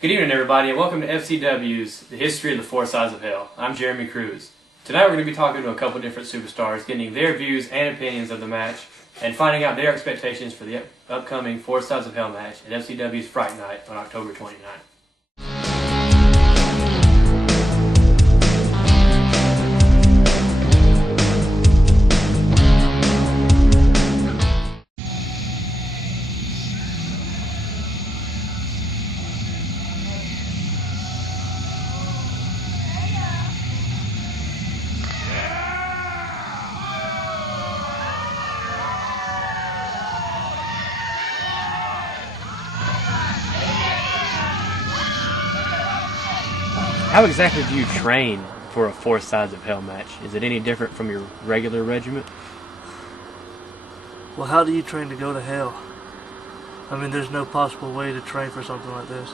Good evening, everybody, and welcome to FCW's The History of the Four Sides of Hell. I'm Jeremy Cruz. Tonight we're going to be talking to a couple different superstars, getting their views and opinions of the match, and finding out their expectations for the upcoming Four Sides of Hell match at FCW's Fright Night on October 29th. How exactly do you train for a Four Sides of Hell match? Is it any different from your regular regiment? Well, how do you train to go to hell? I mean, there's no possible way to train for something like this.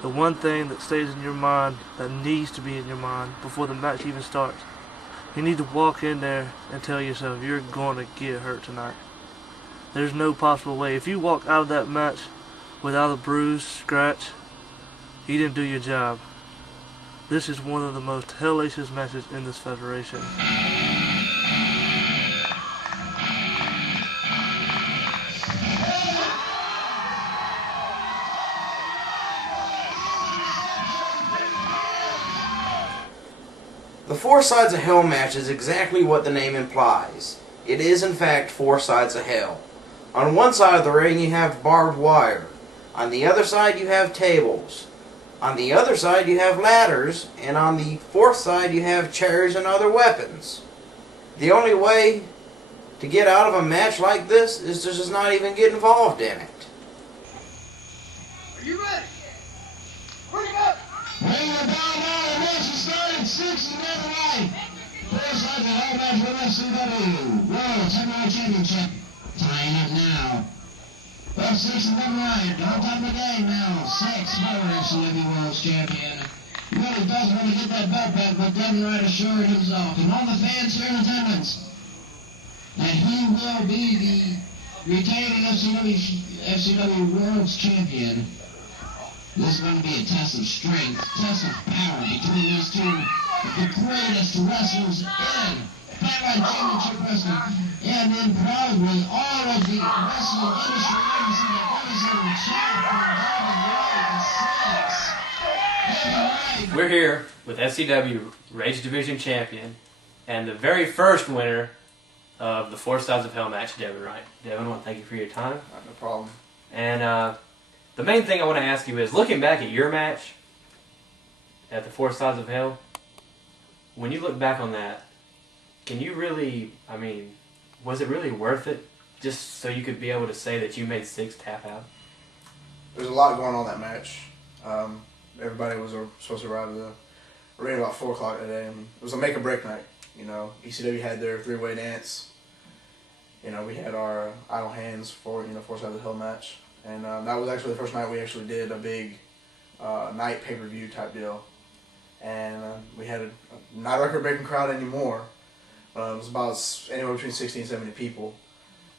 The one thing that stays in your mind, that needs to be in your mind before the match even starts, you need to walk in there and tell yourself you're going to get hurt tonight. There's no possible way. If you walk out of that match without a bruise, scratch, you didn't do your job. This is one of the most hellacious matches in this federation. The Four Sides of Hell match is exactly what the name implies. It is in fact four sides of hell. On one side of the ring you have barbed wire. On the other side you have tables. On the other side you have ladders, and on the fourth side you have chairs and other weapons. The only way to get out of a match like this is to just not even get involved in it. Are you ready? Bring it up! Bring it down now, the match is starting. Sixx and everybody. Four Sides of Hell match with FCW World Heavyweight Championship. Tying up now. Well, Sixx and then Ryan, no time to game now. Sixx, former FCW World Champion. He really does want to get that belt back, but Devin Wright assured himself and all the fans here in attendance that he will be the retaining FCW World Champion. This is going to be a test of strength, test of power between these two, the greatest wrestlers in Flatline Championship Wrestling, and then probably all of the wrestling industry. We're here with FCW Rage Division Champion and the very first winner of the Four Sides of Hell match, Devin Wright. Devin, I want to thank you for your time. No problem. And the main thing I want to ask you is, looking back at your match at the Four Sides of Hell, when you look back on that, can you really, I mean, was it really worth it just so you could be able to say that you made Sixx tap out? There's a lot going on that match. Everybody was supposed to arrive at the arena about 4 o'clock that day, and it was a make or break night. You know, ECW had their three-way dance. You know, we had our idle hands for Four Sides of Hell match, and that was actually the first night we actually did a big night pay-per-view type deal, and we had a not record-breaking crowd anymore. It was about anywhere between 60 and 70 people.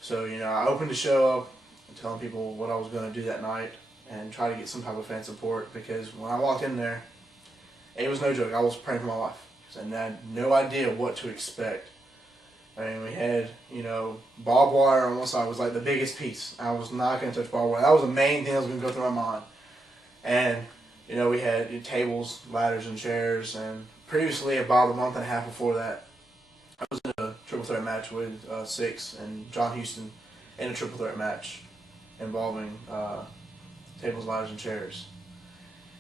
So, you know, I opened the show up and telling people what I was going to do that night and try to get some type of fan support, because when I walked in there, it was no joke. I was praying for my life, and I had no idea what to expect. I mean, we had, you know, barbed wire on one side was like the biggest piece. I was not going to touch barbed wire. That was the main thing that was going to go through my mind. And, you know, we had tables, ladders, and chairs, and previously, about a month and a half before that, I was in a triple threat match with Sixx and John Houston in a triple threat match involving tables, ladders, and chairs,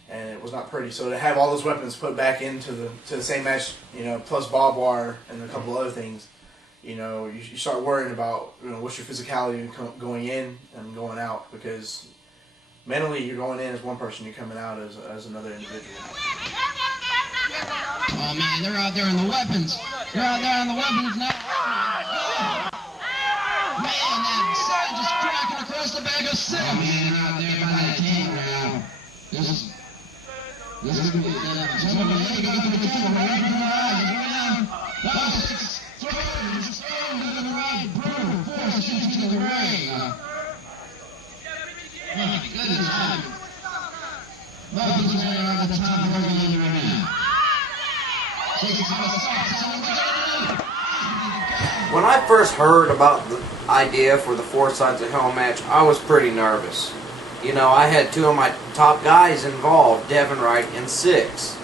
and it was not pretty. So to have all those weapons put back into the same match, you know, plus barbed wire and a couple other things, you know, you start worrying about, you know, what's your physicality going in and going out, because mentally you're going in as one person, you're coming out as another individual. Oh man, they're out there on the weapons. They're out there on the weapons now. Man, that side just cracking across the back of Sixx. Oh man, they're out there by the table now. This is gonna be to the right, brutal force into the ring. Oh my goodness. Well, I first heard about the idea for the Four Sides of Hell match, I was pretty nervous. You know, I had two of my top guys involved, Draven Wright and Sixx.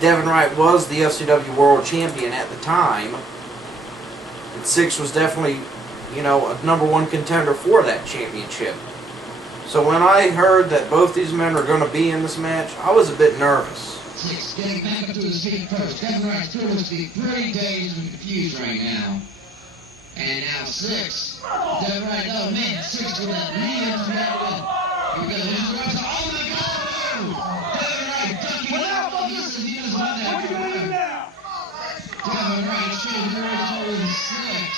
Draven Wright was the FCW World Champion at the time, and Sixx was definitely, you know, a #1 contender for that championship. So when I heard that both these men were going to be in this match, I was a bit nervous. Sixx getting back up to his feet first. Draven Wright's crew is be pretty dazed and confused right now. And now Sixx. Draven Wright, oh man, Sixx with that knee into that one. Here we go. This is where it's, oh my God! Draven Wright ducking out. This is, he doesn't want that. What are you doing now? Draven Wright shooting very toward Sixx.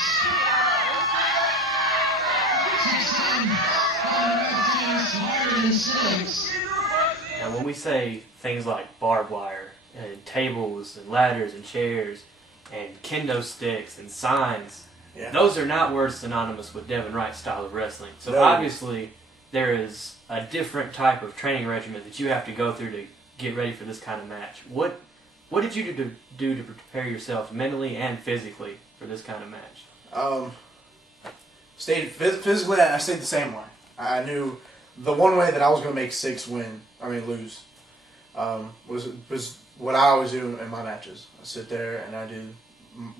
Now, when we say things like barbed wire and tables and ladders and chairs and kendo sticks and signs, those are not words synonymous with Draven Wright's style of wrestling. So No. obviously, there is a different type of training regimen that you have to go through to get ready for this kind of match. What did you do to prepare yourself mentally and physically for this kind of match? Physically, I stayed the same way. I knew the one way that I was going to make Sixx lose, was what I always do in my matches. I sit there and I do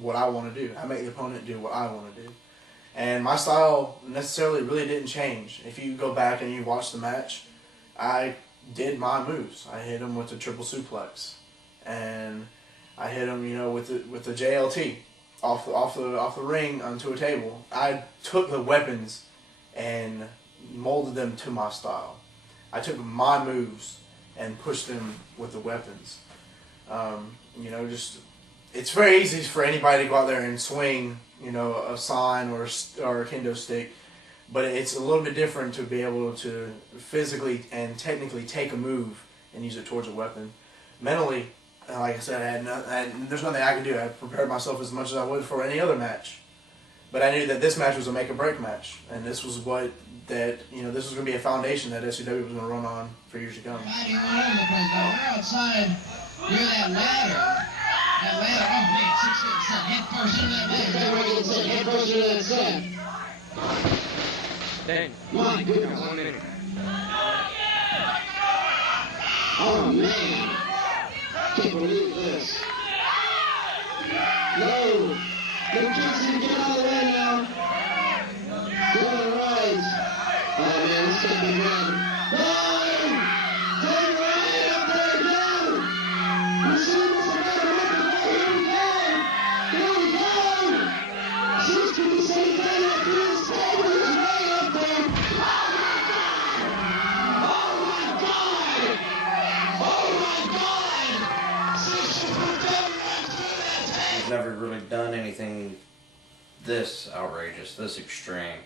what I want to do. I make the opponent do what I want to do. And my style necessarily really didn't change. If you go back and you watch the match, I did my moves. I hit him with the triple suplex, and I hit him, you know, with the JLT off the ring onto a table. I took the weapons and molded them to my style. I took my moves and pushed them with the weapons. You know, just it's very easy for anybody to go out there and swing, you know, a sign or a kendo stick, but it's a little bit different to be able to physically and technically take a move and use it towards a weapon. Mentally, like I said, there's nothing I could do. I prepared myself as much as I would for any other match, but I knew that this match was a make or break match, and this was this was going to be a foundation that FCW was going to run on for years to come. Fighting all over the place, though. We're outside near that ladder. That ladder, oh man, Sixx getting set head first into that ladder. Draven Wright getting set head first into that set. Dang. My goodness. 1 minute. Oh man. Can't believe this. No. The kicks him, get out of the way now. Draven Wright. Oh man, this can't be good. No! Draven Wright up there again! You see this again? Here we go! Here we go! Sixx could be saying down there through his table. He's way up there. Oh my God! Oh my God! Sixx should put Draven Wright through that table. He's never really done anything this outrageous, this extreme.